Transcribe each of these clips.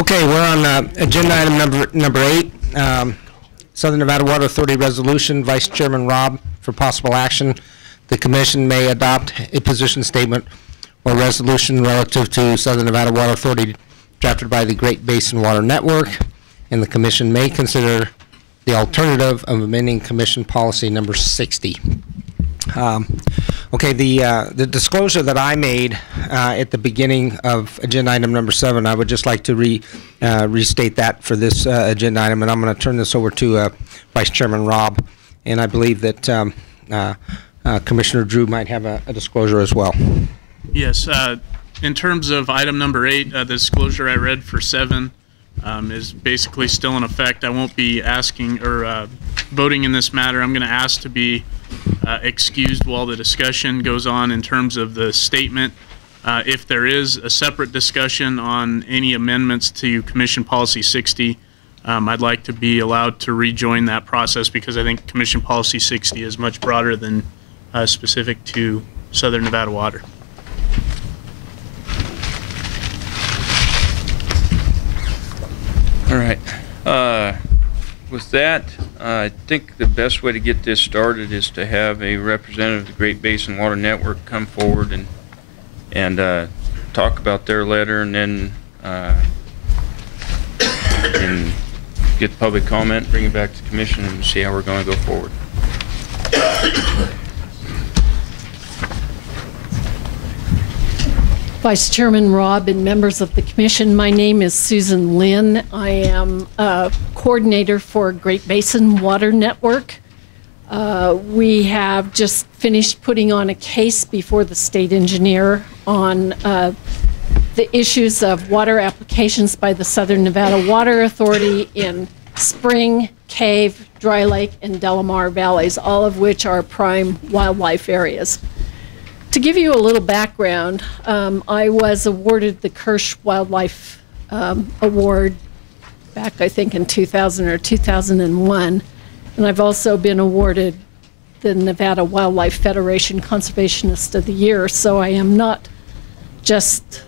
Okay, we're on agenda item number 8, Southern Nevada Water Authority resolution. Vice Chairman Robb, for possible action, the commission may adopt a position statement or resolution relative to Southern Nevada Water Authority drafted by the Great Basin Water Network, and the commission may consider the alternative of amending commission policy number 60. Okay, the disclosure that I made at the beginning of agenda item number 7, I would just like to restate that for this agenda item, and I'm going to turn this over to Vice Chairman Robb, and I believe that Commissioner Drew might have a disclosure as well. Yes, in terms of item number 8, the disclosure I read for 7 is basically still in effect. I won't be asking or voting in this matter. I'm going to ask to be excused while the discussion goes on in terms of the statement. If there is a separate discussion on any amendments to Commission Policy 60, I'd like to be allowed to rejoin that process, because I think Commission Policy 60 is much broader than specific to Southern Nevada Water. All right. With that, I think the best way to get this started is to have a representative of the Great Basin Water Network come forward and talk about their letter, and then and get public comment, bring it back to the commission, and see how we're going to go forward. Vice Chairman Robb and members of the Commission, my name is Susan Lynn. I am a coordinator for Great Basin Water Network. We have just finished putting on a case before the state engineer on the issues of water applications by the Southern Nevada Water Authority in Spring, Cave, Dry Lake, and Delamar Valleys, all of which are prime wildlife areas. To give you a little background, I was awarded the Kirsch Wildlife Award back, I think, in 2000 or 2001. And I've also been awarded the Nevada Wildlife Federation Conservationist of the Year, so I am not just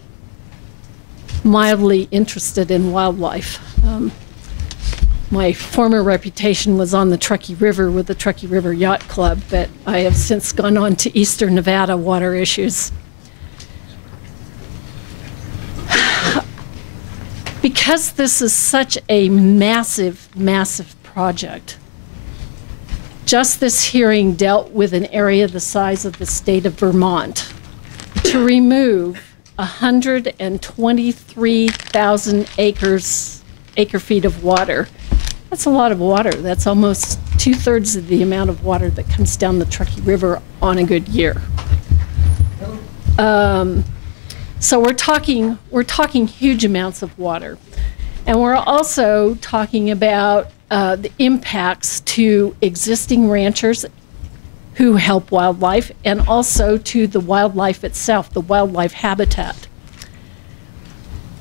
mildly interested in wildlife. My former reputation was on the Truckee River with the Truckee River Yacht Club, but I have since gone on to Eastern Nevada water issues. Because this is such a massive, massive project, just this hearing dealt with an area the size of the state of Vermont. To remove 123,000 acre-feet of water, that's a lot of water. That's almost 2/3 of the amount of water that comes down the Truckee River on a good year. So we're talking huge amounts of water, and we're also talking about the impacts to existing ranchers who help wildlife, and also to the wildlife itself, the wildlife habitat.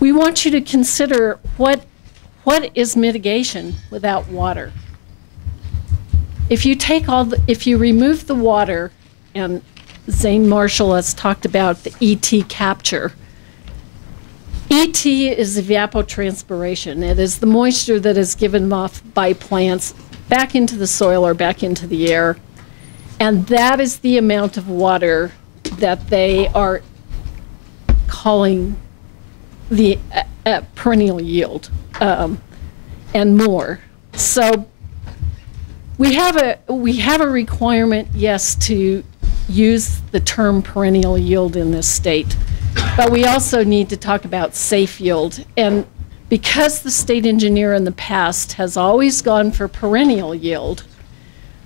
We want you to consider what is mitigation without water. If you remove the water, and Zane Marshall has talked about the ET capture. ET is evapotranspiration. It is the moisture that is given off by plants back into the soil or back into the air. And that is the amount of water that they are calling the perennial yield. And more. So we have a requirement, yes, to use the term perennial yield in this state, but we also need to talk about safe yield. And because the state engineer in the past has always gone for perennial yield,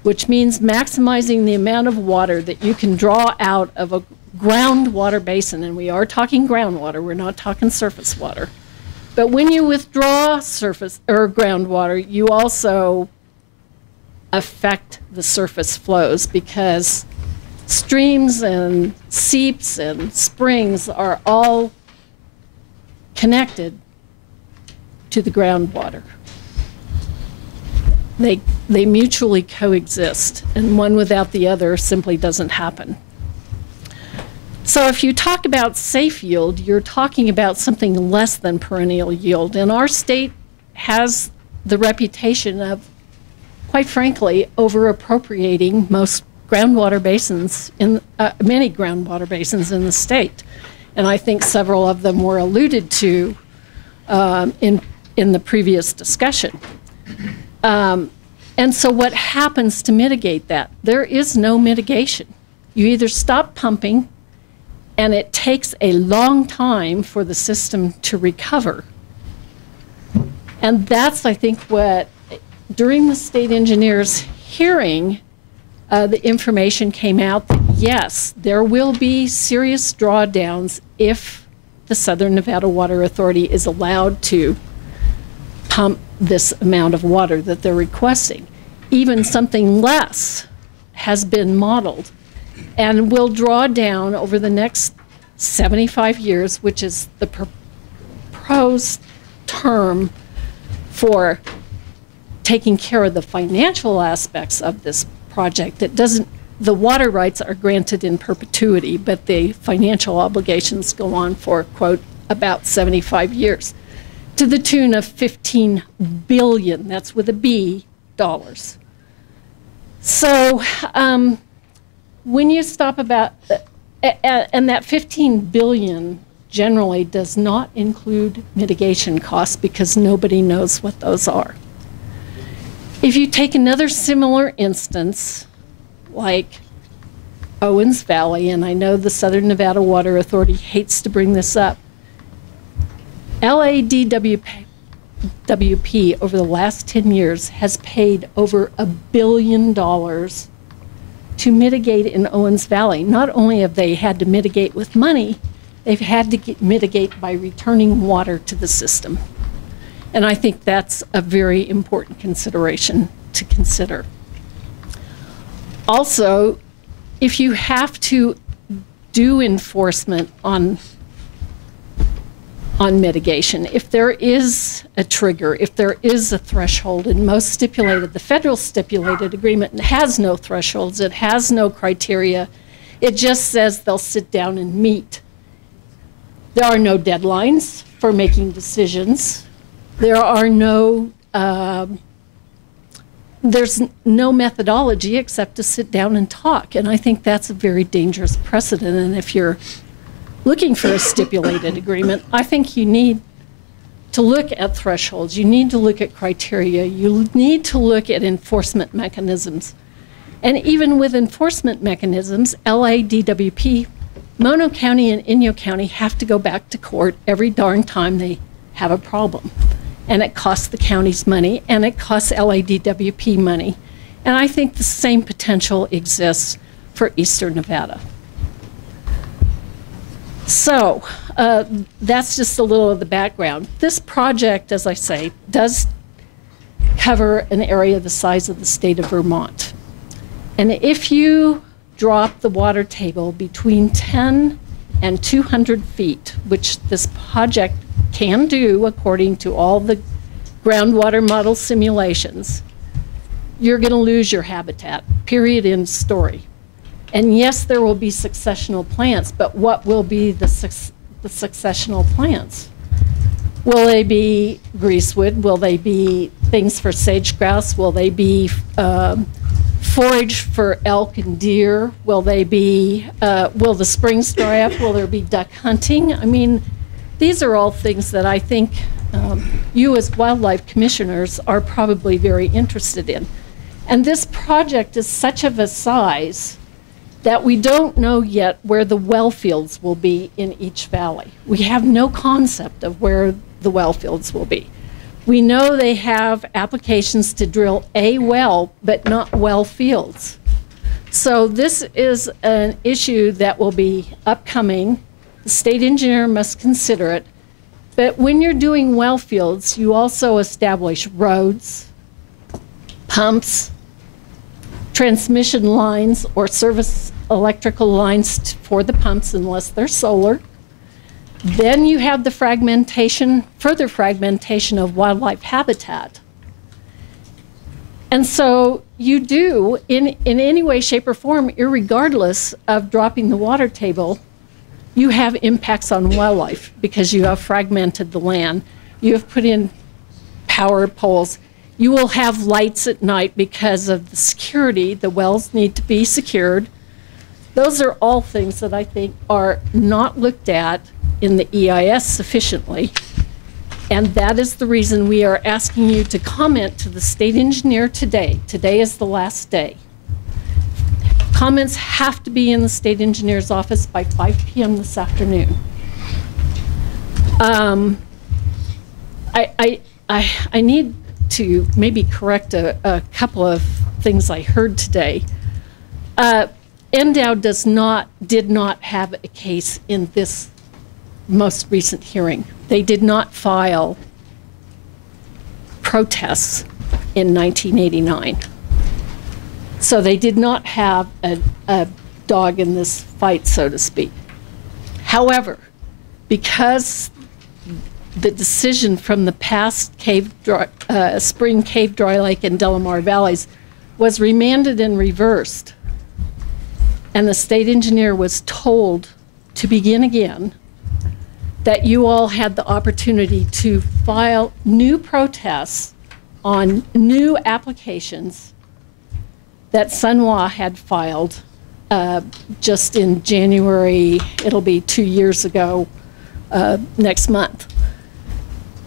which means maximizing the amount of water that you can draw out of a groundwater basin, and we are talking groundwater, we're not talking surface water. But when you withdraw surface or groundwater, you also affect the surface flows, because streams and seeps and springs are all connected to the groundwater. They mutually coexist, and one without the other simply doesn't happen. So if you talk about safe yield, you're talking about something less than perennial yield. And our state has the reputation of, quite frankly, over appropriating most groundwater basins, many groundwater basins in the state. And I think several of them were alluded to in the previous discussion. And so what happens to mitigate that? There is no mitigation. You either stop pumping, and it takes a long time for the system to recover. And that's, I think, what, during the state engineer's hearing, the information came out that, yes, there will be serious drawdowns if the Southern Nevada Water Authority is allowed to pump this amount of water that they're requesting. Even something less has been modeled and will draw down over the next 75 years, which is the proposed term for taking care of the financial aspects of this project. It doesn't, the water rights are granted in perpetuity, but the financial obligations go on for, quote, about 75 years, to the tune of $15 billion, that's with a B, dollars. So when you stop about, and that $15 billion generally does not include mitigation costs because nobody knows what those are. If you take another similar instance, like Owens Valley, and I know the Southern Nevada Water Authority hates to bring this up, LADWP over the last 10 years has paid over $1 billion to mitigate in Owens Valley. Not only have they had to mitigate with money, they've had to mitigate by returning water to the system. And I think that's a very important consideration to consider. Also, if you have to do enforcement on mitigation, if there is a trigger, if there is a threshold, and most stipulated, the federal stipulated agreement has no thresholds, it has no criteria, it just says they'll sit down and meet. There are no deadlines for making decisions. There are no, there's no methodology except to sit down and talk. And I think that's a very dangerous precedent. And if you're looking for a stipulated agreement, I think you need to look at thresholds. You need to look at criteria. You need to look at enforcement mechanisms. And even with enforcement mechanisms, LADWP, Mono County and Inyo County have to go back to court every darn time they have a problem. And it costs the counties money, and it costs LADWP money. And I think the same potential exists for Eastern Nevada. So that's just a little of the background. This project, as I say, does cover an area the size of the state of Vermont. And if you drop the water table between 10 and 200 feet, which this project can do according to all the groundwater model simulations, you're going to lose your habitat, period, end story. And yes, there will be successional plants, but what will be the successional plants? Will they be greasewood? Will they be things for sage grouse? Will they be forage for elk and deer? Will they be, will the springs dry up? Will there be duck hunting? I mean, these are all things that I think you as wildlife commissioners are probably very interested in. And this project is such of a size that we don't know yet where the well fields will be in each valley. We have no concept of where the well fields will be. We know they have applications to drill a well, but not well fields. So this is an issue that will be upcoming. The state engineer must consider it. But when you're doing well fields, you also establish roads, pumps, transmission lines or service electrical lines for the pumps unless they're solar. Then you have the fragmentation, further fragmentation of wildlife habitat. And so you do, in any way, shape, or form, irregardless of dropping the water table, you have impacts on wildlife because you have fragmented the land. You have put in power poles. You will have lights at night because of the security. The wells need to be secured. Those are all things that I think are not looked at in the EIS sufficiently. And that is the reason we are asking you to comment to the state engineer today. Today is the last day. Comments have to be in the state engineer's office by 5 p.m. this afternoon. I need to maybe correct a couple of things I heard today. NDOW did not have a case in this most recent hearing. They did not file protests in 1989. So they did not have a dog in this fight, so to speak. However, because the decision from the past Spring Cave Dry Lake and Delamar Valleys was remanded and reversed, and the state engineer was told to begin again, that you all had the opportunity to file new protests on new applications that Sunwa had filed just in January. It'll be 2 years ago next month.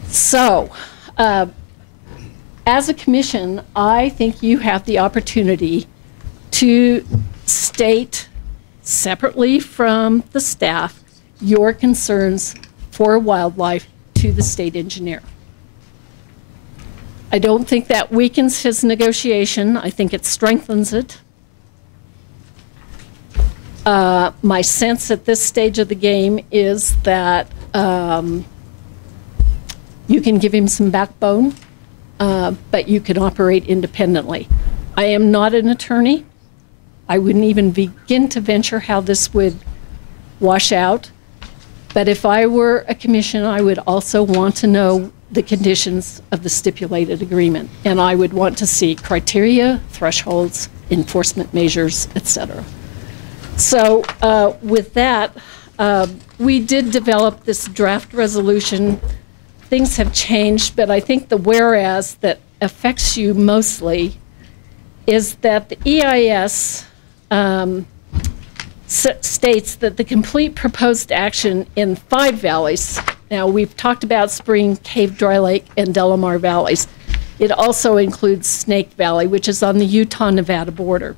So, as a commission, I think you have the opportunity to state separately from the staff your concerns for wildlife to the state engineer. I don't think that weakens his negotiation. I think it strengthens it. My sense at this stage of the game is that you can give him some backbone, but you can operate independently. I am not an attorney. I wouldn't even begin to venture how this would wash out. But if I were a commission, I would also want to know the conditions of the stipulated agreement. And I would want to see criteria, thresholds, enforcement measures, etc. So with that, we did develop this draft resolution. Things have changed, but I think the whereas that affects you mostly is that the EIS states that the complete proposed action in 5 valleys, now we've talked about Spring, Cave Dry Lake, and Delamar valleys. It also includes Snake Valley, which is on the Utah-Nevada border.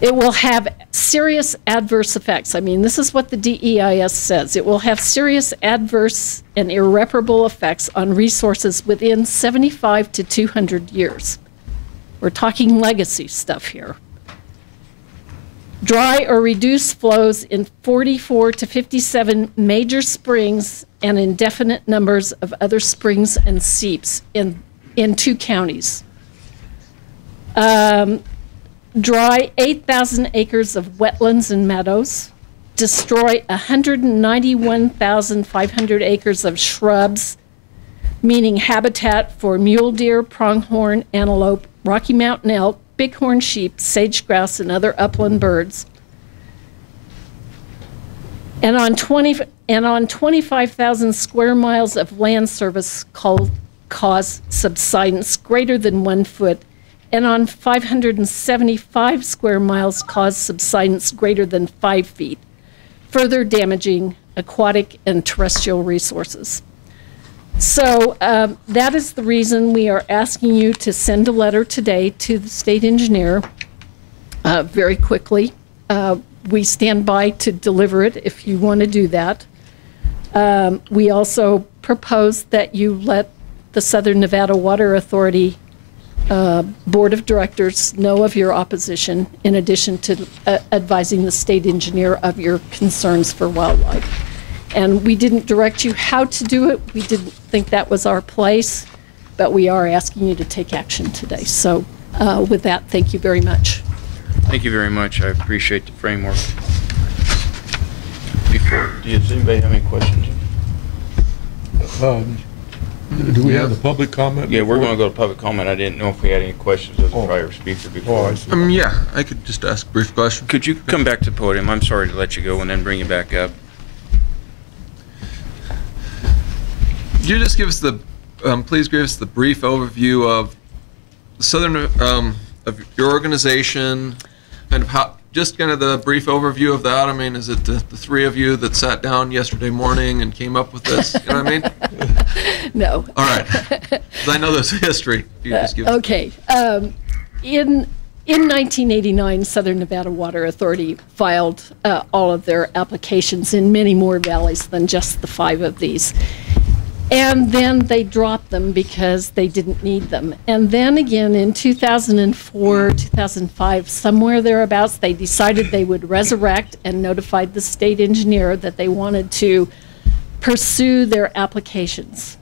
It will have serious adverse effects. I mean, this is what the DEIS says. It will have serious adverse and irreparable effects on resources within 75 to 200 years. We're talking legacy stuff here. Dry or reduced flows in 44 to 57 major springs and indefinite numbers of other springs and seeps in 2 counties. Dry 8,000 acres of wetlands and meadows. Destroy 191,500 acres of shrubs, meaning habitat for mule deer, pronghorn, antelope, Rocky Mountain elk, bighorn sheep, sage grouse, and other upland birds. And on 25,000 square miles of land surface cause subsidence greater than 1 foot, and on 575 square miles cause subsidence greater than 5 feet, further damaging aquatic and terrestrial resources. So that is the reason we are asking you to send a letter today to the state engineer very quickly. We stand by to deliver it if you want to do that. We also propose that you let the Southern Nevada Water Authority Board of Directors know of your opposition, in addition to advising the state engineer of your concerns for wildlife. And we didn't direct you how to do it. We didn't think that was our place, but we are asking you to take action today. So with that, thank you very much. Thank you very much. I appreciate the framework. Does anybody have any questions? Do we have the public comment? Yeah, we're before? going to go to public comment. I didn't know if we had any questions of the prior speaker before. I see. Yeah, I could just ask a brief question. Could you come back to the podium? I'm sorry to let you go and then bring you back up. Could you just give us the, please give us the brief overview of Southern, of your organization, kind of how, just kind of the brief overview of that. I mean, is it the three of you that sat down yesterday morning and came up with this? You know what I mean? No. All right. 'Cause I know there's a history. If you just give Okay. In 1989, Southern Nevada Water Authority filed all of their applications in many more valleys than just the 5 of these. And then they dropped them because they didn't need them. And then again in 2004, 2005, somewhere thereabouts, they decided they would resurrect and notified the state engineer that they wanted to pursue their applications.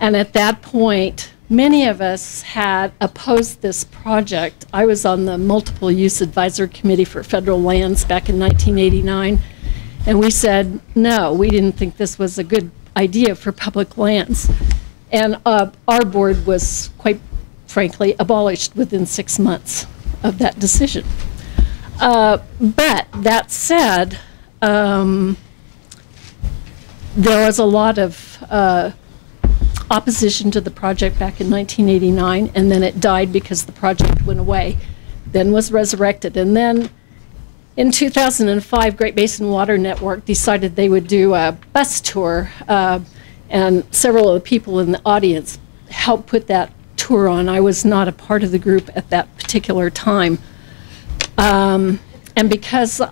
And at that point, many of us had opposed this project. I was on the Multiple Use Advisory Committee for Federal Lands back in 1989, and we said, no, we didn't think this was a good idea for public lands. And our board was, quite frankly, abolished within 6 months of that decision. But that said, there was a lot of opposition to the project back in 1989, and then it died because the project went away, then was resurrected. And then in 2005, Great Basin Water Network decided they would do a bus tour, and several of the people in the audience helped put that tour on. I was not a part of the group at that particular time. And because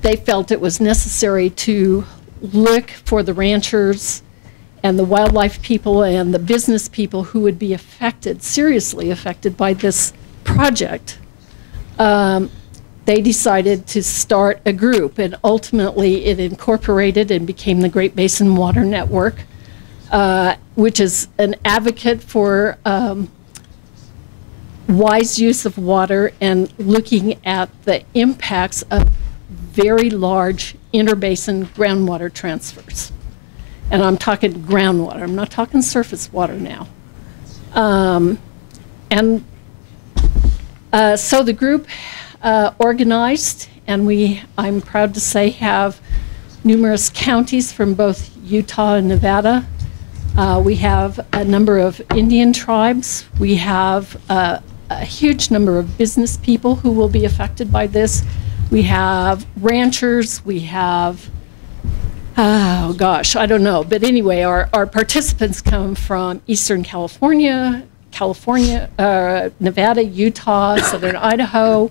they felt it was necessary to look for the ranchers and the wildlife people and the business people who would be affected, seriously affected by this project, they decided to start a group, and ultimately it incorporated and became the Great Basin Water Network, which is an advocate for wise use of water and looking at the impacts of very large interbasin groundwater transfers. And I'm talking groundwater, I'm not talking surface water now. So the group organized, and I'm proud to say, have numerous counties from both Utah and Nevada. We have a number of Indian tribes. We have a huge number of business people who will be affected by this. We have ranchers. We have, oh gosh, I don't know. But anyway, our participants come from Eastern California, Nevada, Utah, Southern Idaho,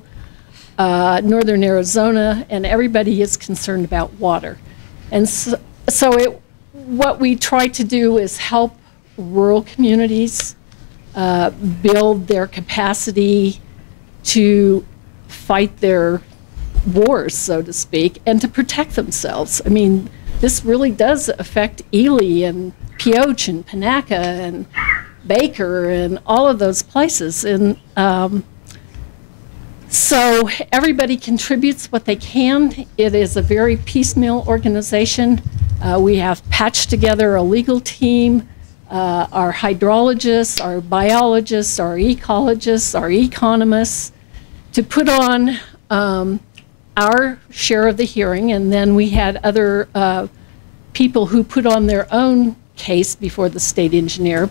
Northern Arizona, and everybody is concerned about water. And so what we try to do is help rural communities build their capacity to fight their wars, so to speak, and to protect themselves. I mean, this really does affect Ely and Pioche and Panaca and Baker and all of those places. And so everybody contributes what they can. It is a very piecemeal organization. We have patched together a legal team, our hydrologists, our biologists, our ecologists, our economists, to put on our share of the hearing. And then we had other people who put on their own case before the state engineer.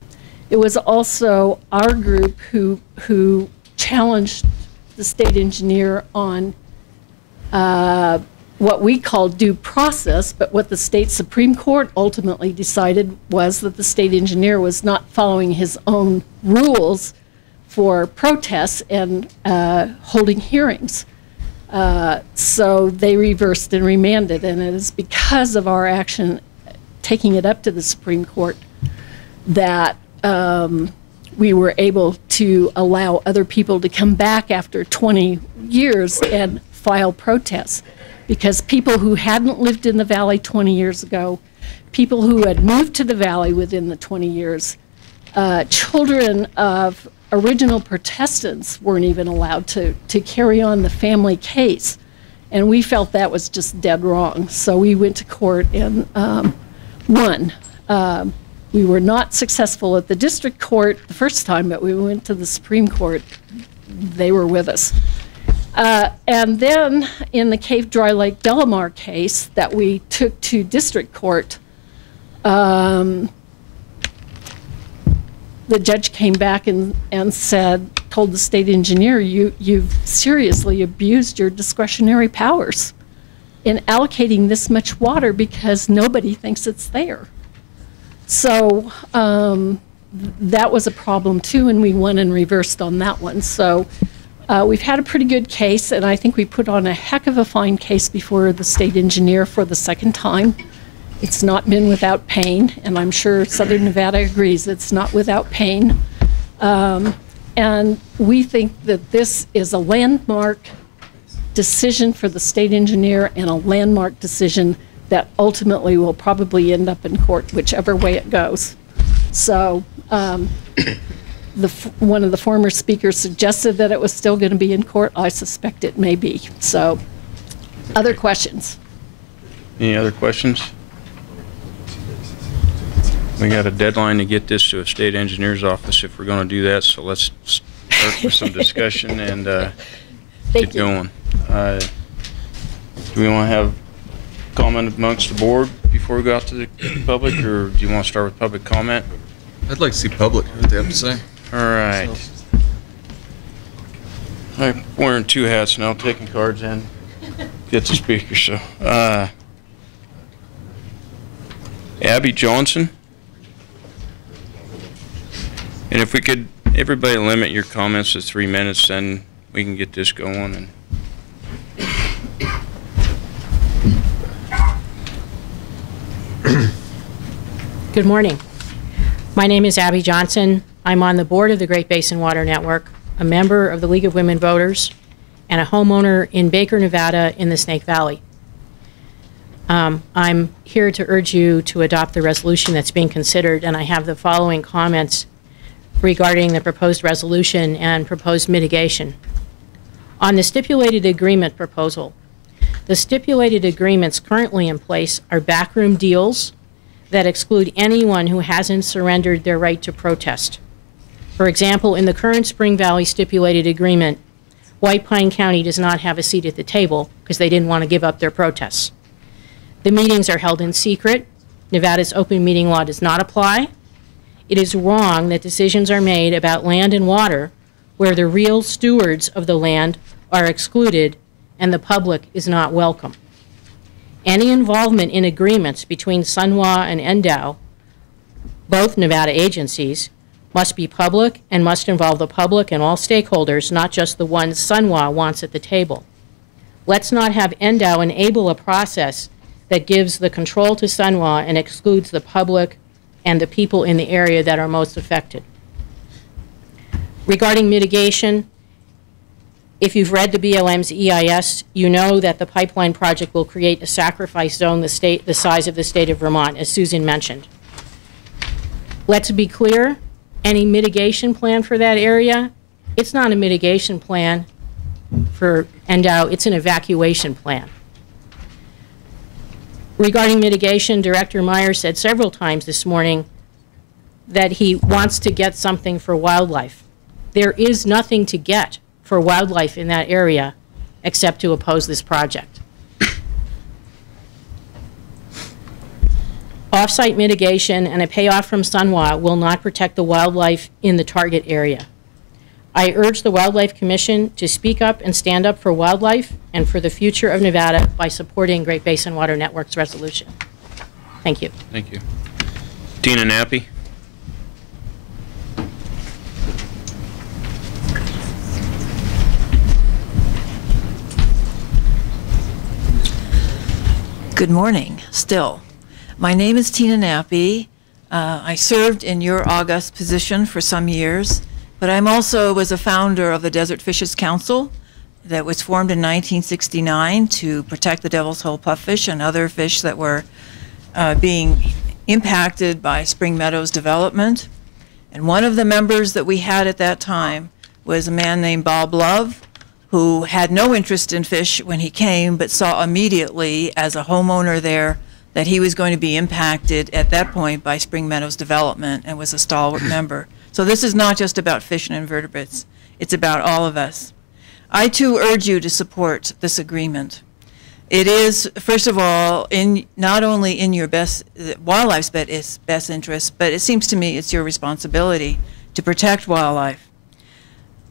It was also our group who challenged the state engineer on what we call due process, but what the state Supreme Court ultimately decided was that the state engineer was not following his own rules for protests and holding hearings. So they reversed and remanded, and it is because of our action taking it up to the Supreme Court that we were able to allow other people to come back after 20 years and file protests. Because people who hadn't lived in the valley 20 years ago, people who had moved to the valley within the 20 years, children of original protestants weren't even allowed to carry on the family case. And we felt that was just dead wrong. So we went to court and won. We were not successful at the district court the first time, but we went to the Supreme Court. They were with us. And then in the Cave Dry Lake Delamar case that we took to district court, the judge came back and told the state engineer, you've seriously abused your discretionary powers in allocating this much water because nobody thinks it's there. So that was a problem too, and we won and reversed on that one. So we've had a pretty good case, and I think we put on a heck of a fine case before the state engineer for the second time. It's not been without pain, and I'm sure Southern Nevada agrees it's not without pain. And we think that this is a landmark decision for the state engineer and a landmark decision that ultimately will probably end up in court, whichever way it goes. So one of the former speakers suggested that it was still going to be in court. I suspect it may be. So other questions? Any other questions? We got a deadline to get this to a state engineer's office if we're going to do that, so let's start with some discussion and get going. Do we want to have comment amongst the board before we go out to the public, or do you want to start with public comment? I'd like to see public, what they have to say. All right. I'm wearing two hats now, taking cards and get the speaker, so. Abby Johnson. And if we could, everybody limit your comments to 3 minutes, then we can get this going. And good morning. My name is Abby Johnson. I'm on the board of the Great Basin Water Network, a member of the League of Women Voters, and a homeowner in Baker, Nevada in the Snake Valley. I'm here to urge you to adopt the resolution that's being considered, and I have the following comments regarding the proposed resolution and proposed mitigation. On the stipulated agreement proposal, the stipulated agreements currently in place are backroom deals that exclude anyone who hasn't surrendered their right to protest. For example, in the current Spring Valley stipulated agreement, White Pine County does not have a seat at the table because they didn't want to give up their protests. The meetings are held in secret. Nevada's open meeting law does not apply. It is wrong that decisions are made about land and water where the real stewards of the land are excluded and the public is not welcome. Any involvement in agreements between Sunwa and NDOW, both Nevada agencies, must be public and must involve the public and all stakeholders, not just the ones Sunwa wants at the table. Let's not have NDOW enable a process that gives the control to Sunwa and excludes the public and the people in the area that are most affected. Regarding mitigation, if you've read the BLM's EIS, you know that the pipeline project will create a sacrifice zone the size of the state of Vermont, as Susan mentioned. Let's be clear, any mitigation plan for that area, it's not a mitigation plan for NDOW, it's an evacuation plan. Regarding mitigation, Director Meyer said several times this morning that he wants to get something for wildlife. There is nothing to get for wildlife in that area except to oppose this project. Off-site mitigation and a payoff from Sunwa will not protect the wildlife in the target area. I urge the Wildlife Commission to speak up and stand up for wildlife and for the future of Nevada by supporting Great Basin Water Network's resolution. Thank you. thank you. Tina Nappy. Good morning, still. My name is Tina Nappy. I served in your august position for some years, but I'm also was a founder of the Desert Fishes Council that was formed in 1969 to protect the Devil's Hole puffish and other fish that were being impacted by Spring Meadows development. And one of the members that we had at that time was a man named Bob Love, who had no interest in fish when he came, but saw immediately as a homeowner there that he was going to be impacted at that point by Spring Meadows development and was a stalwart member. So this is not just about fish and invertebrates. It's about all of us. I, too, urge you to support this agreement. It is, first of all, not only in your wildlife's best interest, but it seems to me it's your responsibility to protect wildlife.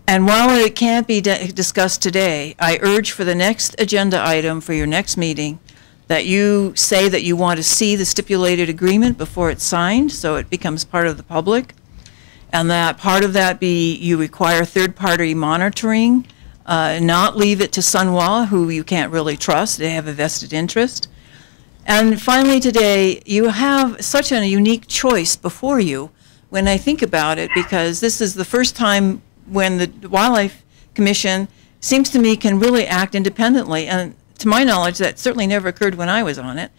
And while it can't be discussed today, I urge for the next agenda item for your next meeting that you say that you want to see the stipulated agreement before it's signed, so it becomes part of the public, and that part of that be you require third-party monitoring, not leave it to Sunwa, who you can't really trust. They have a vested interest. And finally today, you have such a unique choice before you when I think about it, because this is the first time when the Wildlife Commission seems to me can really act independently. And to my knowledge, that certainly never occurred when I was on it.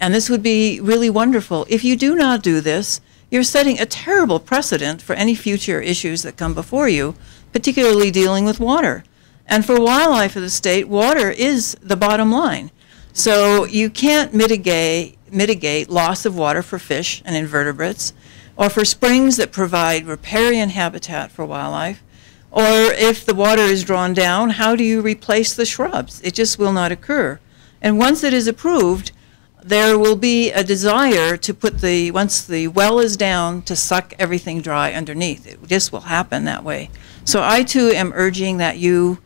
And this would be really wonderful. If you do not do this, you're setting a terrible precedent for any future issues that come before you, particularly dealing with water. And for wildlife of the state, water is the bottom line. So you can't mitigate loss of water for fish and invertebrates, or for springs that provide riparian habitat for wildlife. Or if the water is drawn down, how do you replace the shrubs? It just will not occur. And once it is approved, there will be a desire to put once the well is down, to suck everything dry underneath. It just will happen that way. So I too am urging that you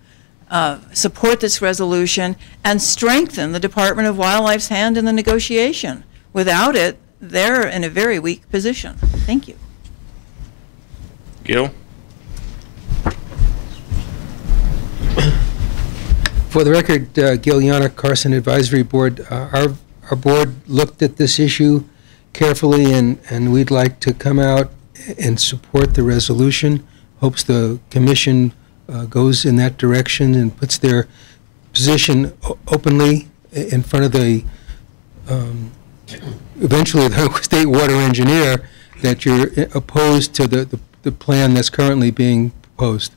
support this resolution and strengthen the Department of Wildlife's hand in the negotiation. Without it, they're in a very weak position. Thank you. Gil? For the record, Gil Yana, Carson Advisory Board, our board looked at this issue carefully, and we'd like to come out and support the resolution. Hopes the commission goes in that direction and puts their position openly in front of the eventually the state water engineer, that you're opposed to the plan that's currently being proposed.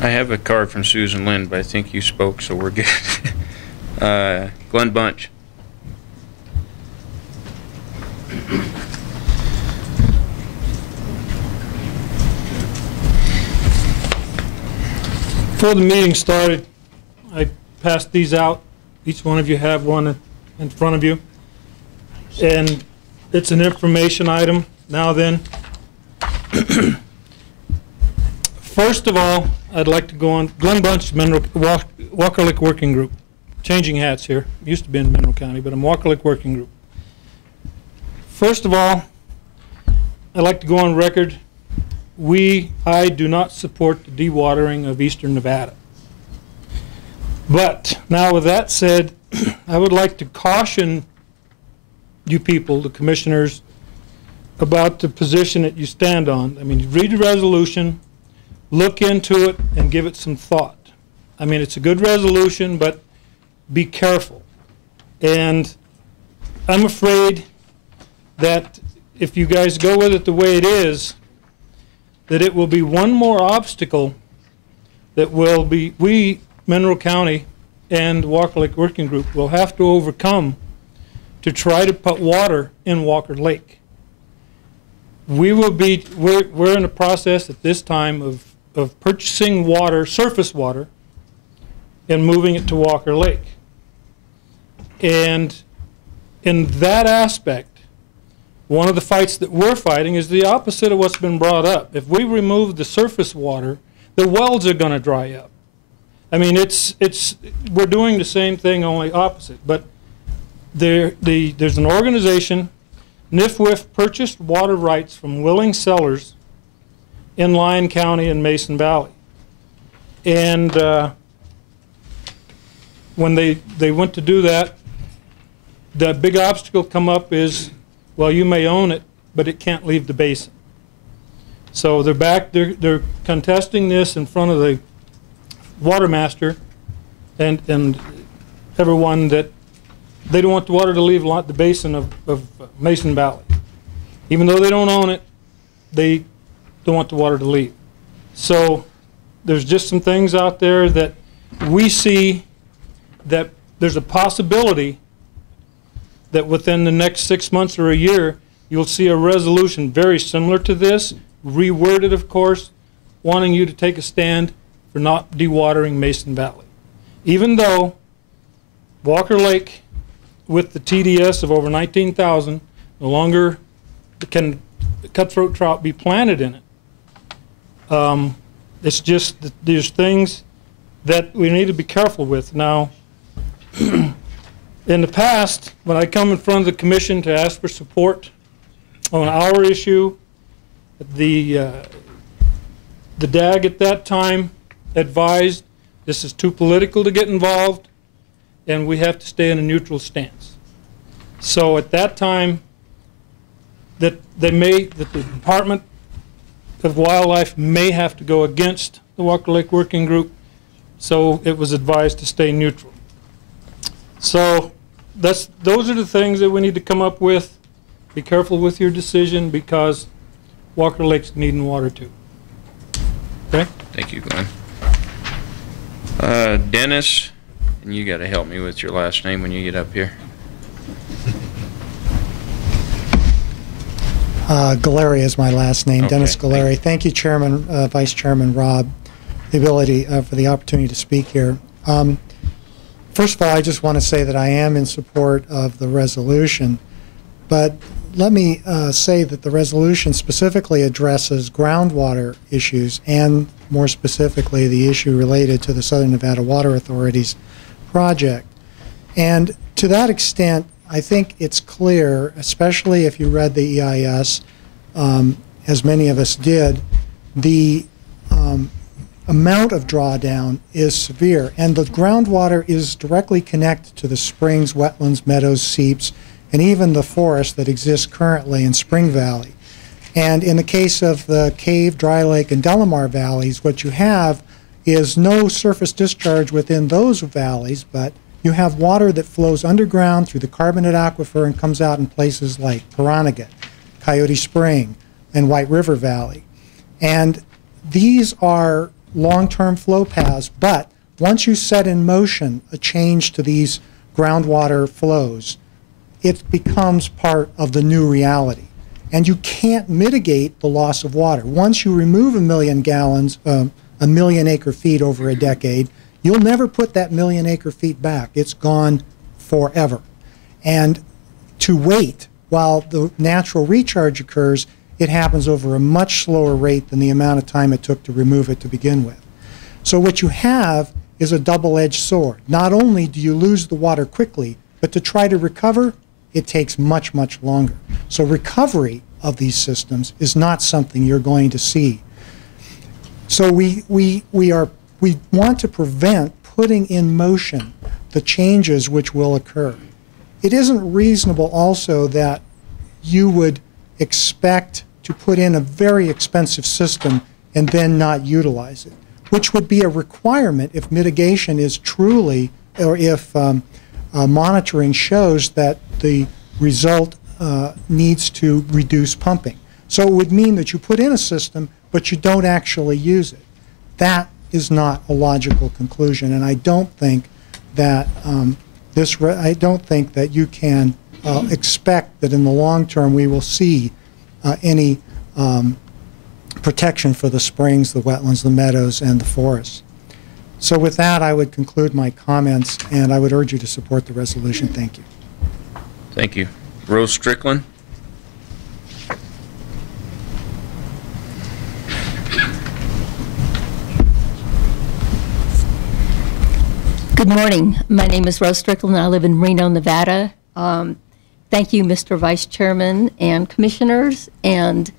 I have a card from Susan Lind, but I think you spoke, so we're good. Glenn Bunch. Before the meeting started, I passed these out. Each one of you have one in front of you. And it's an information item. Now then, first of all, I'd like to go on Glenn Bunch, Walker Lake Working Group. Changing hats here. Used to be in Mineral County, but I'm Walker Lake Working Group. First of all, I'd like to go on record. I do not support the dewatering of eastern Nevada. But now with that said, I would like to caution you people, the commissioners, about the position that you stand on. I mean, read the resolution, look into it, and give it some thought. I mean, it's a good resolution, but be careful. And I'm afraid that if you guys go with it the way it is, that it will be one more obstacle that we, Mineral County and Walker Lake Working Group, will have to overcome to try to put water in Walker Lake. We're in a process at this time of purchasing water, surface water, and moving it to Walker Lake. And in that aspect, one of the fights that we're fighting is the opposite of what's been brought up. If we remove the surface water, the wells are going to dry up. I mean, we're doing the same thing, only opposite. But there's an organization, NIFWIF, purchased water rights from willing sellers in Lyon County and Mason Valley. And when they went to do that, the big obstacle come up is, well, you may own it, but it can't leave the basin. So they're contesting this in front of the water master and everyone, that they don't want the water to leave the basin of Mason Valley. Even though they don't own it, they don't want the water to leave. So there's just some things out there that we see that there's a possibility that within the next 6 months or a year, you'll see a resolution very similar to this, reworded, of course, wanting you to take a stand for not dewatering Mason Valley. Even though Walker Lake, with the TDS of over 19,000, no longer can cutthroat trout be planted in it. It's just that there's things that we need to be careful with. Now, in the past, when I come in front of the commission to ask for support on our issue, the DAG at that time advised this is too political to get involved, and we have to stay in a neutral stance. So at that time, that the Department of Wildlife may have to go against the Walker Lake Working Group, so it was advised to stay neutral. So those are the things that we need to come up with. Be careful with your decision, because Walker Lake's needing water too. Okay? Thank you, Glenn. Dennis, and you got to help me with your last name when you get up here. Galleri is my last name, Okay, Dennis Galleri. Thank you, Chairman, Vice Chairman Robb, the ability for the opportunity to speak here. First of all, I just want to say that I am in support of the resolution, but let me say that the resolution specifically addresses groundwater issues, and more specifically the issue related to the Southern Nevada Water Authority's project. And to that extent, I think it's clear, especially if you read the EIS, as many of us did, the amount of drawdown is severe, and the groundwater is directly connected to the springs, wetlands, meadows, seeps, and even the forest that exists currently in Spring Valley. And in the case of the Cave, Dry Lake, and Delamar valleys, what you have is no surface discharge within those valleys, but you have water that flows underground through the carbonate aquifer and comes out in places like Pahranagat, Coyote Spring, and White River Valley. And these are long-term flow paths, but once you set in motion a change to these groundwater flows, it becomes part of the new reality. And you can't mitigate the loss of water. Once you remove 1 million gallons, 1 million acre feet over a decade, you'll never put that 1 million acre feet back. It's gone forever. And to wait while the natural recharge occurs, it happens over a much slower rate than the amount of time it took to remove it to begin with. So what you have is a double-edged sword. Not only do you lose the water quickly, but to try to recover, it takes much, much longer. So recovery of these systems is not something you're going to see. So we want to prevent putting in motion the changes which will occur. It isn't reasonable also that you would expect to put in a very expensive system and then not utilize it, which would be a requirement if mitigation is truly, or if monitoring shows that the result needs to reduce pumping. So it would mean that you put in a system, but you don't actually use it. That is not a logical conclusion, and I don't think that I don't think that you can expect that in the long term we will see any protection for the springs, the wetlands, the meadows, and the forests. So with that, I would conclude my comments, and I would urge you to support the resolution. Thank you. Thank you. Rose Strickland. Good morning. My name is Rose Strickland. I live in Reno, Nevada. Thank you, Mr. Vice Chairman and Commissioners and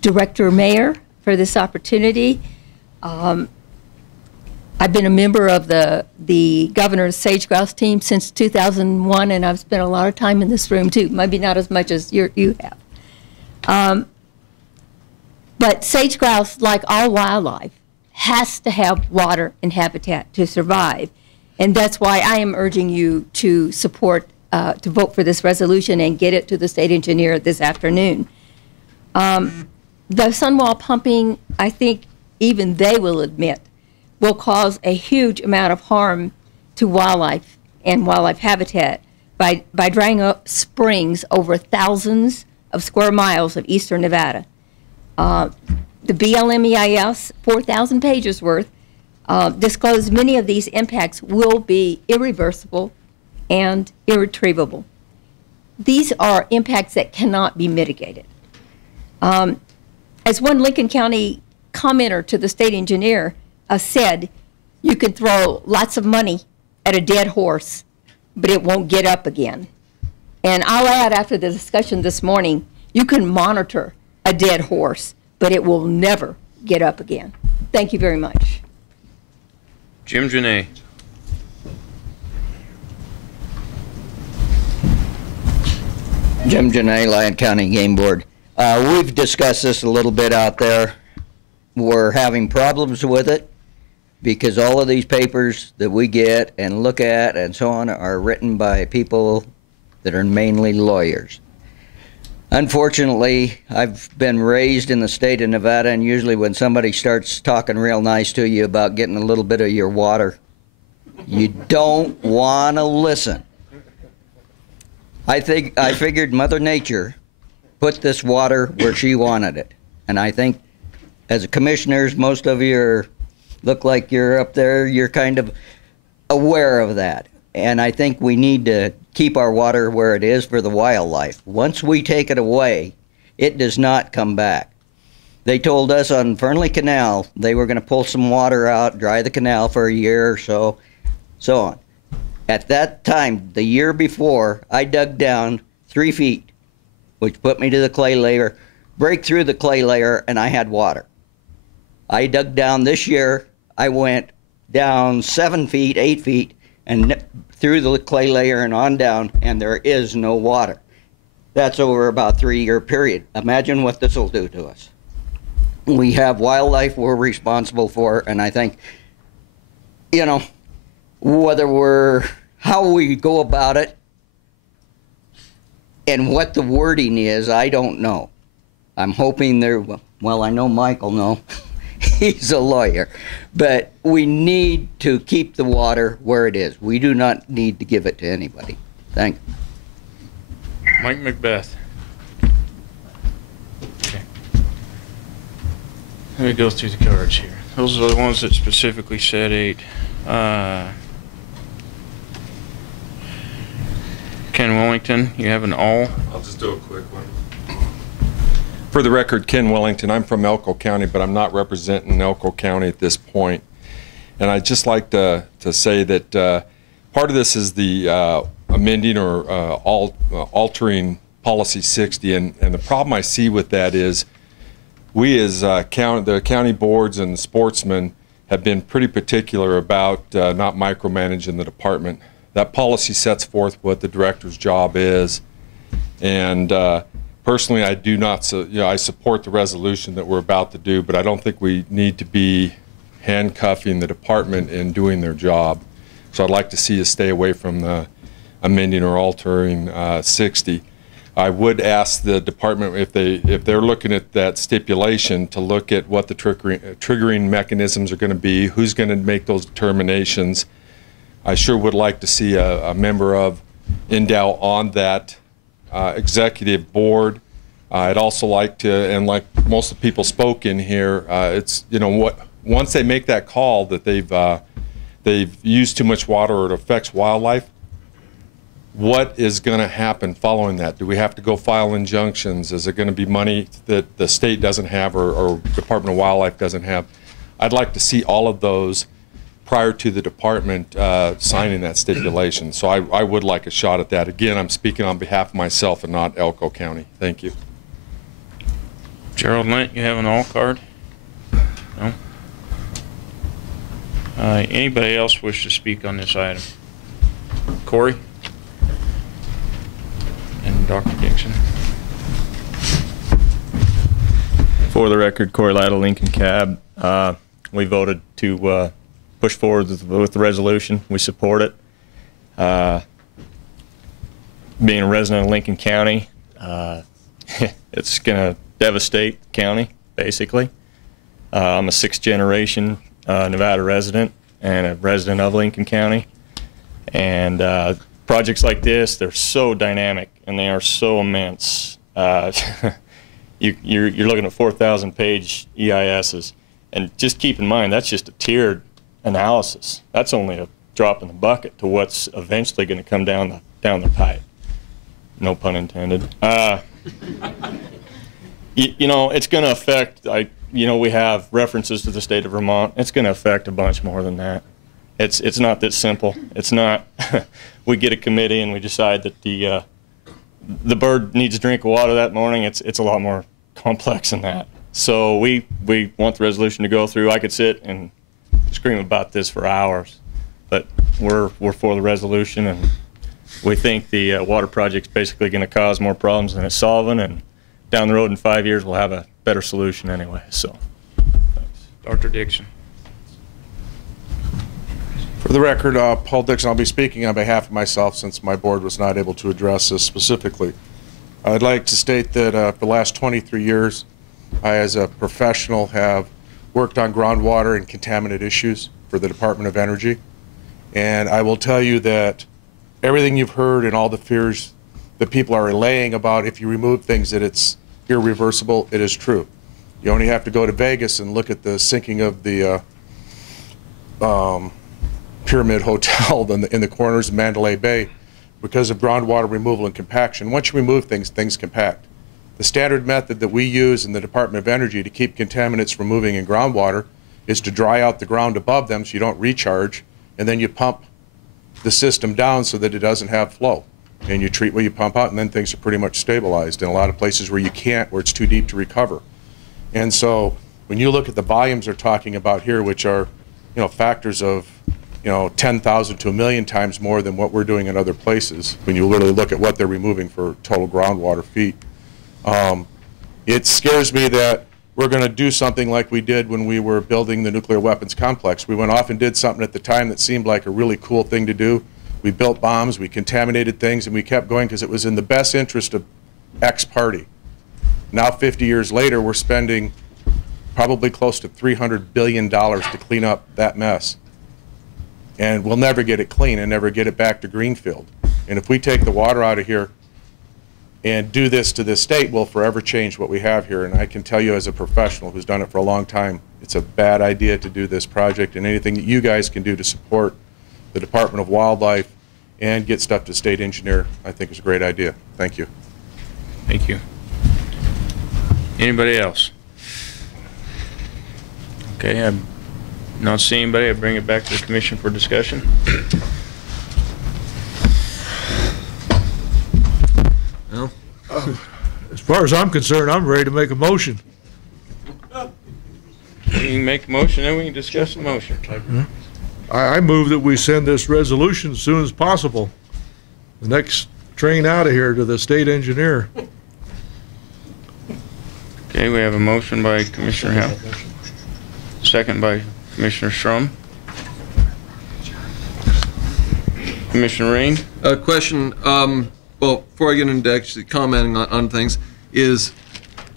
Director Mayor for this opportunity. I've been a member of the Governor's Sage Grouse team since 2001, and I've spent a lot of time in this room too. Maybe not as much as you have. But sage grouse, like all wildlife, has to have water and habitat to survive. And that's why I am urging you to support, to vote for this resolution and get it to the state engineer this afternoon. The sunwall pumping, I think even they will admit will cause a huge amount of harm to wildlife and wildlife habitat by drying up springs over thousands of square miles of eastern Nevada. The BLMEIS, 4,000 pages worth, disclosed many of these impacts will be irreversible and irretrievable. These are impacts that cannot be mitigated. As one Lincoln County commenter to the state engineer said, you can throw lots of money at a dead horse, but it won't get up again. And I'll add, after the discussion this morning, you can monitor a dead horse, but it will never get up again. Thank you very much. Jim Janae. Jim Janae, Lyon County Game Board. We've discussed this a little bit out there. We're having problems with it because all of these papers that we get and look at and so on are written by people that are mainly lawyers. Unfortunately, I've been raised in the state of Nevada, and usually when somebody starts talking real nice to you about getting a little bit of your water, you don't want to listen. I figured Mother Nature put this water where she wanted it. And I think as commissioners, most of you look like you're up there, you're kind of aware of that. And I think we need to keep our water where it is for the wildlife. Once we take it away, it does not come back. They told us on Fernley Canal they were going to pull some water out, dry the canal for a year or so on. At that time, the year before, I dug down 3 feet, which put me to the clay layer, break through the clay layer, and I had water. I dug down this year, I went down 7 feet, 8 feet, and through the clay layer and on down, and there is no water. That's over about a 3-year period. Imagine what this will do to us. We have wildlife we're responsible for, and I think, you know, how we go about it and what the wording is, I don't know. I'm hoping well, I know Michael know. He's a lawyer. But we need to keep the water where it is. We do not need to give it to anybody. Thank you. Mike Macbeth. Okay. Let me go through the cards here. Those are the ones that specifically said 8. Ken Wellington, you have an all? I'll just do a quick one. For the record, Ken Wellington, I'm from Elko County, but I'm not representing Elko County at this point. And I'd just like to say that part of this is the amending or altering Policy 60, and the problem I see with that is we as the county boards and the sportsmen have been pretty particular about not micromanaging the department. That policy sets forth what the director's job is, and personally, I do not. I support the resolution that we're about to do, but I don't think we need to be handcuffing the department in doing their job. So I'd like to see us stay away from the amending or altering 60. I would ask the department if they're looking at that stipulation to look at what the triggering mechanisms are going to be, who's going to make those determinations. I sure would like to see a member of Endow on that executive board. I'd also like to, and like most of the people spoke in here, it's, you know, once they make that call that they've used too much water or it affects wildlife, what is going to happen following that? Do we have to go file injunctions? Is it going to be money that the state doesn't have or Department of Wildlife doesn't have? I'd like to see all of those prior to the department signing that stipulation. So I would like a shot at that. Again, I'm speaking on behalf of myself and not Elko County. Thank you. Gerald Lent, you have an all card? No? Anybody else wish to speak on this item? Corey? And Dr. Dixon. For the record, Corey Lytle, Lincoln Cab. We voted to push forward with the resolution. We support it. Being a resident of Lincoln County, it's going to devastate the county, basically. I'm a 6th generation Nevada resident and a resident of Lincoln County. And projects like this, they're so dynamic and they are so immense. You're looking at 4,000-page EISs. And just keep in mind, that's just a tiered analysis. That's only a drop in the bucket to what's eventually going to come down the pipe. No pun intended. You know, it's going to affect, we have references to the state of Vermont. It's going to affect a bunch more than that. It's not that simple. It's not, we get a committee and we decide that the bird needs a drink of water that morning. It's a lot more complex than that. So we want the resolution to go through. I could sit and scream about this for hours, but we're for the resolution, and we think the water project's basically going to cause more problems than it's solving, and down the road in 5 years we'll have a better solution anyway. So, thanks. Dr. Dixon. For the record, Paul Dixon, I'll be speaking on behalf of myself since my board was not able to address this specifically. I'd like to state that for the last 23 years, I, as a professional, have worked on groundwater and contaminant issues for the Department of Energy. And I will tell you that everything you've heard and all the fears that people are relaying about if you remove things that it's irreversible, it is true. You only have to go to Vegas and look at the sinking of the Pyramid Hotel in the corners of Mandalay Bay because of groundwater removal and compaction. Once you remove things, things compact. The standard method that we use in the Department of Energy to keep contaminants from moving in groundwater is to dry out the ground above them so you don't recharge, and then you pump the system down so that it doesn't have flow. And you treat what you pump out, and then things are pretty much stabilized in a lot of places where you can't, where it's too deep to recover. And so when you look at the volumes they're talking about here, which are, factors of 10,000 to 1 million times more than what we're doing in other places, when you literally look at what they're removing for total groundwater feet. It scares me that we're going to do something like we did when we were building the nuclear weapons complex. We went off and did something at the time that seemed like a really cool thing to do. We built bombs, we contaminated things, and we kept going because it was in the best interest of X party. Now, 50 years later, we're spending probably close to $300 billion to clean up that mess. And we'll never get it clean and never get it back to Greenfield. And if we take the water out of here and do this to this state, we'll forever change what we have here. And I can tell you as a professional who's done it for a long time, it's a bad idea to do this project, and anything that you guys can do to support the Department of Wildlife and get stuff to state engineer, I think is a great idea. Thank you. Thank you. Anybody else? Okay, I'm not seeing anybody. I bring it back to the commission for discussion. Well, as far as I'm concerned, I'm ready to make a motion. You can make a motion, then we can discuss the motion. I move that we send this resolution as soon as possible. The next train out of here to the state engineer. Okay, we have a motion by Commissioner Howell. Second by Commissioner Strom. Commissioner Rain. Question, well, before I get into actually commenting on things, is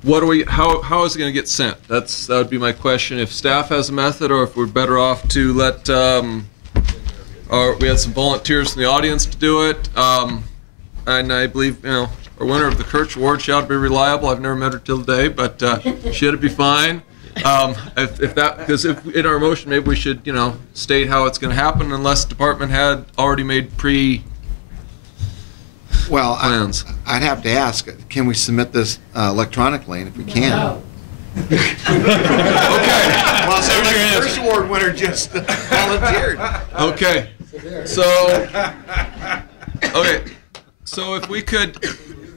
what are we, how is it going to get sent? That would be my question. If staff has a method, or if we're better off to let, or we had some volunteers in the audience to do it. And I believe, our winner of the Kirch Award, she ought to be reliable. I've never met her till today, but she ought to be fine. If that, because if in our motion, maybe we should, state how it's going to happen, unless the department had already made plans. I'd have to ask, can we submit this electronically? And if we can. No. Okay. Well, so the Kirch Award winner just volunteered. Okay. So, okay. So if we could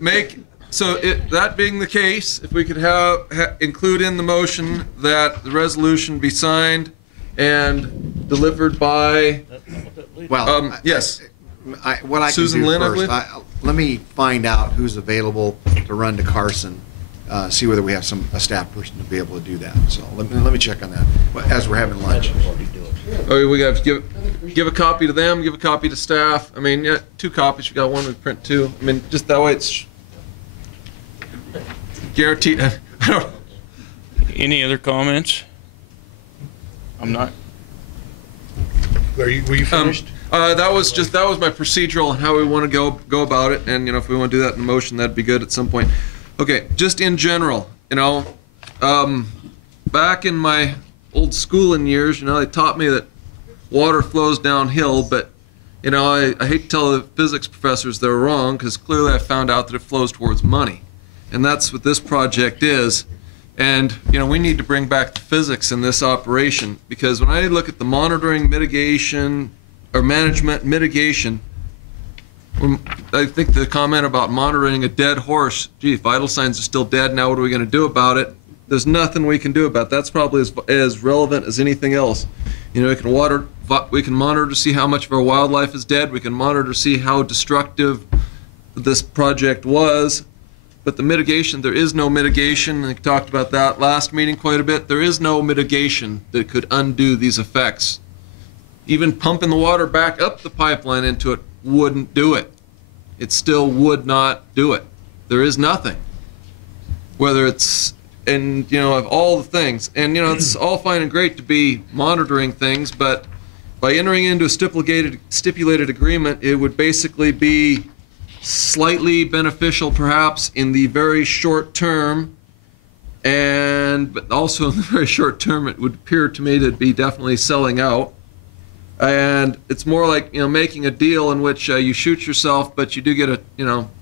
make, that being the case, if we could include in the motion that the resolution be signed and delivered by, yes. What I Susan can do Lynn, first, let me find out who's available to run to Carson, see whether we have a staff person to be able to do that. So let me check on that as we're having lunch. Okay, we got to give a copy to them, give a copy to staff. I mean, 2 copies. We got one we print 2. I mean, just that way it's guaranteed. Any other comments? I'm not were you finished? That was my procedural and how we want to go about it, and if we want to do that in a motion, that'd be good at some point. Okay, just in general, back in my old schooling years, they taught me that water flows downhill, but I hate to tell the physics professors they're wrong, because clearly I found out that it flows towards money, and that's what this project is. And we need to bring back the physics in this operation, because when I look at the monitoring, mitigation, or management mitigation, I think the comment about monitoring a dead horse, gee, vital signs are still dead, now what are we going to do about it? There's nothing we can do about it. That's probably as relevant as anything else. We can monitor to see how much of our wildlife is dead. We can monitor to see how destructive this project was. But the mitigation, there is no mitigation. I talked about that last meeting quite a bit. There is no mitigation that could undo these effects. Even pumping the water back up the pipeline into it wouldn't do it. It still would not do it. There is nothing. Whether it's, of all the things, and it's all fine and great to be monitoring things, but by entering into a stipulated agreement, it would basically be slightly beneficial perhaps in the very short term, but also in the very short term it would appear to me to be definitely selling out. And it's more like making a deal in which you shoot yourself, but you do get a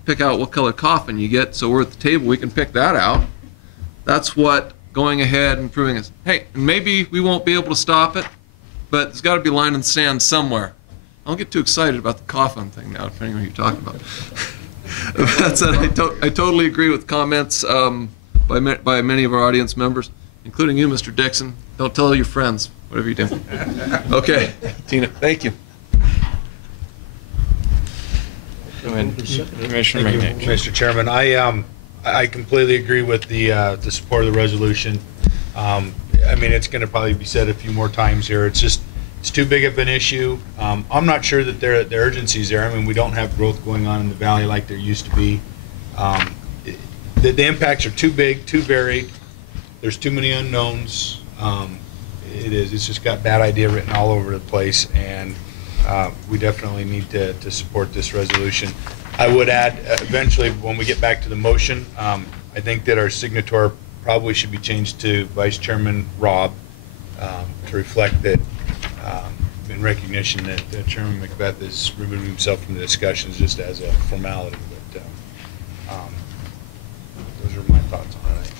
pick out what color coffin you get, so we're at the table, we can pick that out. That's what going ahead and proving is. Hey, maybe we won't be able to stop it, but there's got to be a line in the sand somewhere. Don't get too excited about the coffin thing now, depending on what you're talking about. That said, I totally agree with comments by many of our audience members, including you, Mr. Dixon. Don't tell your friends, whatever you do. Okay, Tina, thank you. Go ahead, Commissioner McNair. Mr. Chairman, I completely agree with the support of the resolution. It's going to probably be said a few more times here. It's too big of an issue. I'm not sure that the urgency is there. We don't have growth going on in the valley like there used to be. The impacts are too big, too varied. There's too many unknowns. It's just got bad idea written all over the place, and we definitely need to support this resolution. I would add, eventually, when we get back to the motion, I think that our signator probably should be changed to Vice Chairman Robb to reflect that in recognition that Chairman Macbeth is removing himself from the discussions just as a formality. But those are my thoughts on it.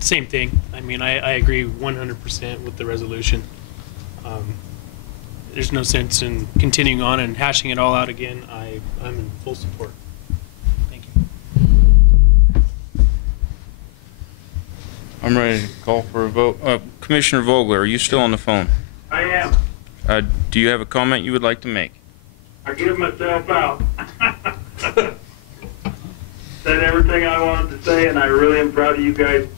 Same thing. I agree 100% with the resolution. There's no sense in continuing on and hashing it all out again. I'm in full support. Thank you. I'm ready to call for a vote. Commissioner Vogler, are you still on the phone? I am. Do you have a comment you would like to make? I give myself out. Said everything I wanted to say, and I really am proud of you guys.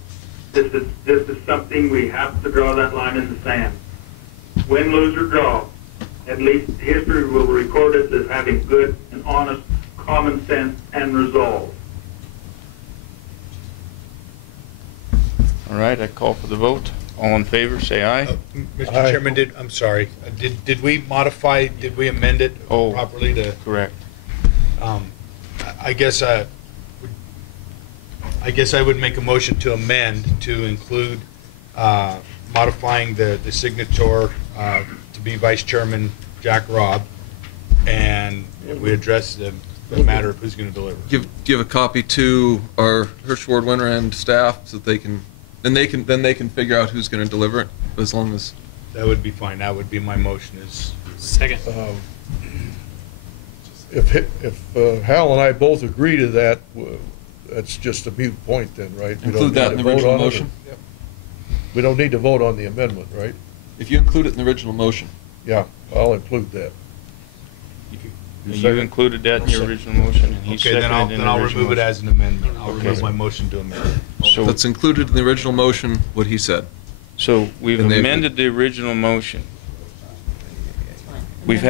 This is something we have to draw that line in the sand. Win, lose, or draw, at least history will record us as having good and honest common sense and resolve. All right, I call for the vote. All in favor, say aye. Mr. Chairman, did we modify, did we amend it properly to? Correct. I guess I would make a motion to amend to include modifying the signator to be Vice Chairman Jack Robb, and we address the matter of who's going to deliver. Give a copy to our Hirsch Ward winner and staff so that they can figure out who's going to deliver it, as long as. That would be fine. That would be my motion. Is second. If Hal and I both agree to that, that's just a moot point then, right? Include that in the original motion? We don't need to vote on the amendment, right? If you include it in the original motion. Yeah, I'll include that. You included that in your original motion, and he okay, then I'll remove it as an amendment. I'll remove my motion to amend. So that's included in the original motion, what he said. So we've amended the original motion. We've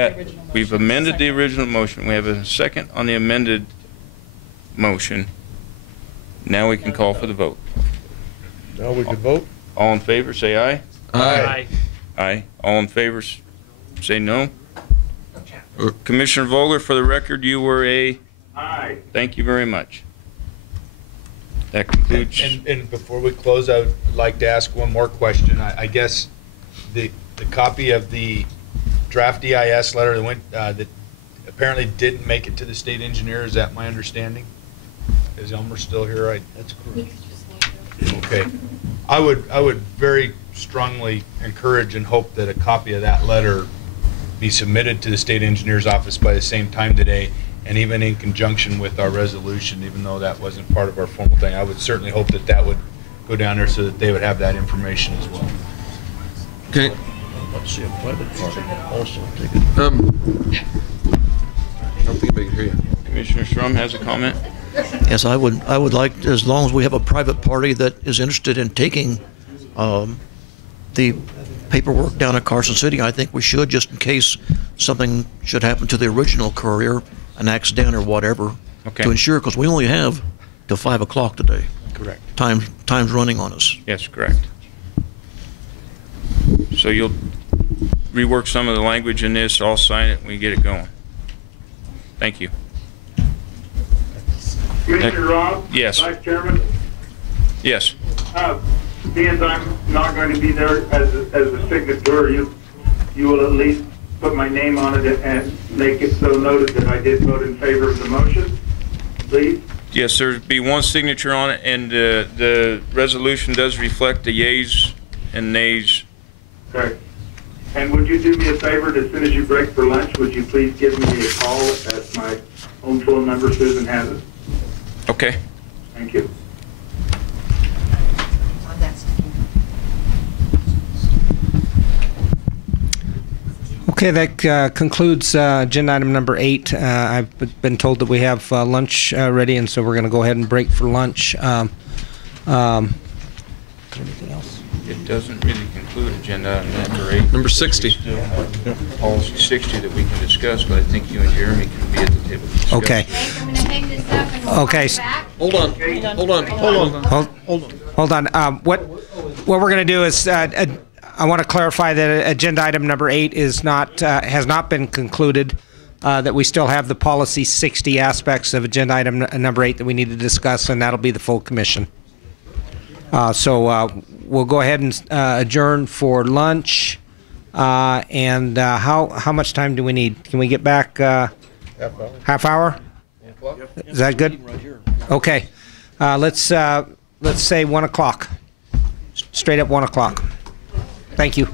amended the original motion. We have a second on the amended motion. Now we can call for the vote. Now we can vote. All in favor, say aye. Aye. Aye. All in favor, say no. Commissioner Vogler, for the record, you were a... Aye. Thank you very much. That concludes... And before we close, I would like to ask one more question. I guess the copy of the draft EIS letter that went, that apparently didn't make it to the state engineer, is that my understanding? Is Elmer still here? That's correct. Okay. I would very strongly encourage and hope that a copy of that letter be submitted to the state engineer's office by the same time today, and even in conjunction with our resolution, even though that wasn't part of our formal thing. I would certainly hope that that would go down there so that they would have that information as well. Okay. Let's see a private party also take I don't think anybody can hear you. Commissioner Strum has a comment. Yes, I would like, as long as we have a private party that is interested in taking the paperwork down at Carson City, I think we should, just in case something should happen to the original courier, an accident or whatever, to ensure, because we only have till 5 o'clock today. Correct. Time's running on us. Yes, correct. So you'll rework some of the language in this, I'll sign it, and we get it going. Thank you. Commissioner Robb? Yes. Vice Chairman? Yes. Being I'm not going to be there as a signature, you will at least put my name on it and make it so noted that I did vote in favor of the motion, please? Yes, there'd be one signature on it, and the resolution does reflect the yeas and nays. Okay. And would you do me a favor, as soon as you break for lunch, would you please give me a call at my home phone number? Susan has it. Okay. Thank you. Okay, that concludes agenda item number 8. I've been told that we have lunch ready, and so we're going to go ahead and break for lunch. Anything else? It doesn't really conclude agenda item number 8. Number 60. Policy 60 that we can discuss, but I think you and Jeremy can be at the table to discuss. Okay. Okay. Hold on. Hold on. What we're going to do is I want to clarify that agenda item number 8 is not has not been concluded. That we still have the policy 60 aspects of agenda item number 8 that we need to discuss, and that'll be the full commission. So we'll go ahead and adjourn for lunch. And how much time do we need? Can we get back half hour? Is that good? Okay. Let's say 1 o'clock. Straight up 1 o'clock. Thank you.